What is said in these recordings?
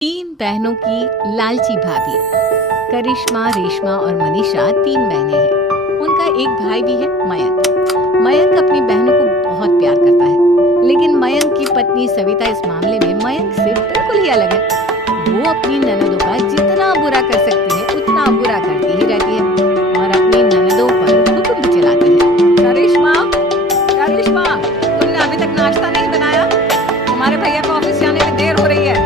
तीन बहनों की लालची भाभी। करिश्मा, रेशमा और मनीषा तीन बहनें हैं। उनका एक भाई भी है, मयंक। मयंक अपनी बहनों को बहुत प्यार करता है, लेकिन मयंक की पत्नी सविता इस मामले में मयंक से बिल्कुल ही अलग है। वो अपनी ननदों का जितना बुरा कर सकती है उतना बुरा करती ही रहती है और अपनी ननदों पर हुक्म भी चलाती है। करिश्मा, करिश्मा, तुमने अभी तक नाश्ता नहीं बनाया? तुम्हारे भैया को ऑफिस जाने में देर हो रही है।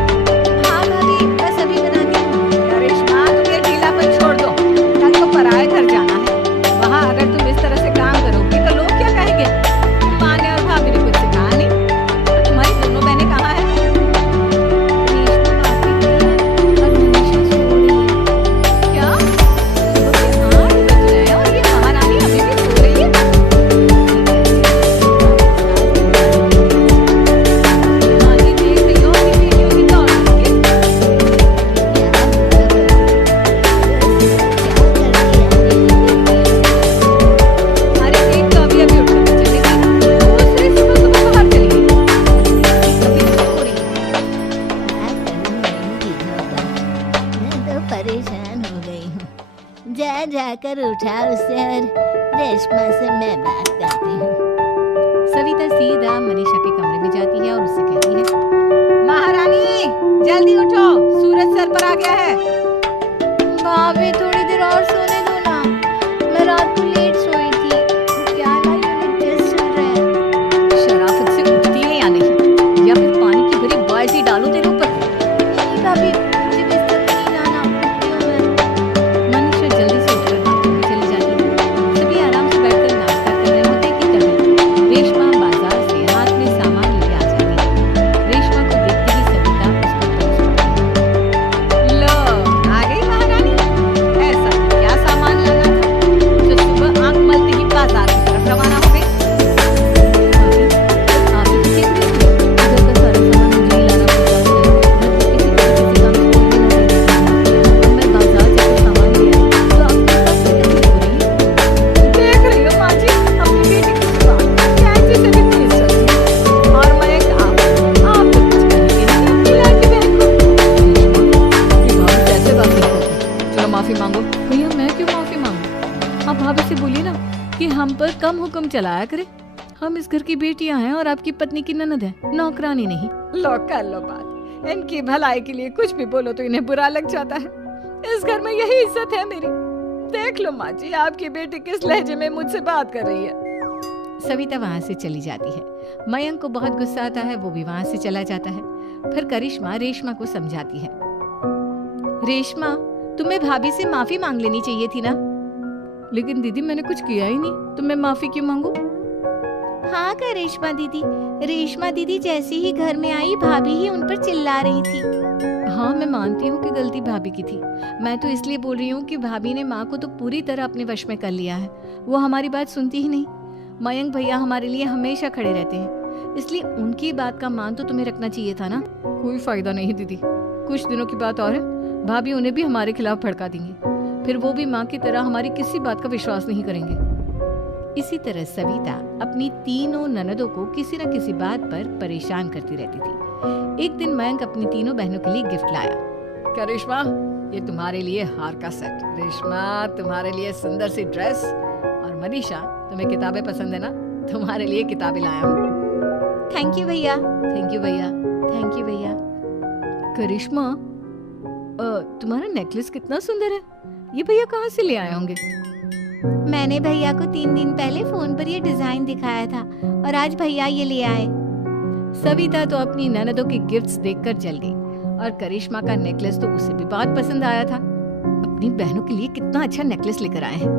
पराए घर जाना है, वहाँ अगर तुम इस तरह से काम करोगी तो लोग क्या कहेंगे? माँ ने और भाभी ने कुछ सिखाया नहीं। तो तुम्हारी दोनों बहनें कहाँ हैं? और मनीषा सो रही है। क्या? सुबह के 8 बज रहे हैं और ये महारानी अभी भी सो रही है? माँ जी देख रही हो अपनी बेटियों की दौड़ के। परेशान हो गई हूँ। जा जाकर उठा उसे और रेशमा से मैं बात करती हूँ। सविता सीधा मनीषा के कमरे में जाती है और उससे कहती है, महारानी जल्दी उठो, सूरज सर पर आ गया है। भाभी थोड़ी देर और सोने दो ना, मैं रात को लेट सोई थी। क्या ना यूनिट टेस्ट चल रहे हैं। शराफत से उठती है या नहीं, या फिर पानी की भरी बाल्टी डालूं तेरे ऊपर? नहीं भाभी, मुझे बिस्तर में नींद आना, उठती हूँ मैं। मनीषा जल्दी से उठकर बाथरूम में चली जाती है। सभी आराम से बैठकर नाश्ता कर रहे होते कि तभी रेशमा बाजार से हाथ में सामान लिए आ जाती है। रेशमा को देखते ही सविता उस पर तरस पड़ती है। लो, आ गई महारानी। ऐसा क्या सामान लाना था जो सुबह आंख मलते ही बाजार की तरफ रवाना हो गई? आप ही देख रही हो, घर का सारा सामान मुझे ही लाना पड़ता है। माफी मांगो। भैया मैं क्यों माफी मांगू? आप भाभी से बोलिए ना कि हम पर कम हुक्म चलाया करे। हम इस घर की बेटियां हैं और आपकी पत्नी की ननद है, नौकरानी नहीं। लो कर लो बात। इनकी भलाई के लिए कुछ भी बोलो तो इन्हें बुरा लग जाता है। इस घर में यही इज्जत है मेरी। देख लो माँ जी, आपकी बेटी किस लहजे में मुझसे बात कर रही है। सविता वहाँ से चली जाती है। मयंक को बहुत गुस्सा आता है, वो भी वहाँ से चला जाता है। फिर करिश्मा रेशमा को समझाती है, रेशमा तुम्हें भाभी से माफी मांग लेनी चाहिए थी ना। लेकिन दीदी मैंने कुछ किया ही नहीं, तो मैं माफी क्यों मांगू? हाँ करिश्मा दीदी, रेशमा दीदी जैसे ही घर में आई भाभी ही उन पर चिल्ला रही थी। हाँ मैं मानती हूँ कि गलती भाभी की थी। मैं तो इसलिए बोल रही हूँ कि भाभी ने माँ को तो पूरी तरह अपने वश में कर लिया है। वो हमारी बात सुनती ही नहीं। मयंक भैया हमारे लिए हमेशा खड़े रहते हैं, इसलिए उनकी बात का मान तो तुम्हें रखना चाहिए था ना। कोई फायदा नहीं दीदी, कुछ दिनों की बात और है, भाभी उन्हें भी हमारे खिलाफ भड़का देंगी। फिर वो भी माँ की तरह हमारी किसी बात का विश्वास नहीं करेंगे। इसी तरह सविता अपनी तीनों ननदों को किसी न किसी बात पर परेशान करती रहती थी। एक दिन मयंक अपनी तीनों बहनों के लिए गिफ्ट लाया। क्या रेशमा, ये तुम्हारे लिए हार का सेट। रेशमा तुम्हारे लिए सुंदर सी ड्रेस, और मनीषा तुम्हें किताबें पसंद है ना, तुम्हारे लिए किताबें लाया हूँ। थैंक यू भैया। थैंक यू भैया। थैंक यू भैया। करिश्मा, तुम्हारा नेकलेस कितना सुंदर है, ये भैया कहाँ से ले आए होंगे? मैंने भैया को 3 दिन पहले फोन पर ये डिजाइन दिखाया था और आज भैया ये ले आए। सविता तो अपनी ननदों के गिफ्ट्स देखकर जल गई और करिश्मा का नेकलेस तो उसे भी बहुत पसंद आया था। अपनी बहनों के लिए कितना अच्छा नेकलेस लेकर आए हैं,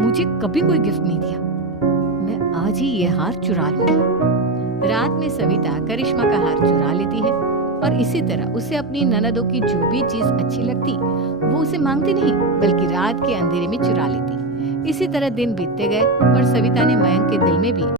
मुझे कभी कोई गिफ्ट नहीं दिया। मैं आज ही ये हार चुरा लूंगी। रात में सविता करिश्मा का हार चुरा लेती है और इसी तरह उसे अपनी ननदों की जो भी चीज अच्छी लगती वो उसे मांगती नहीं, बल्कि रात के अंधेरे में चुरा लेती। इसी तरह दिन बीतते गए और सविता ने मयंक के दिल में भी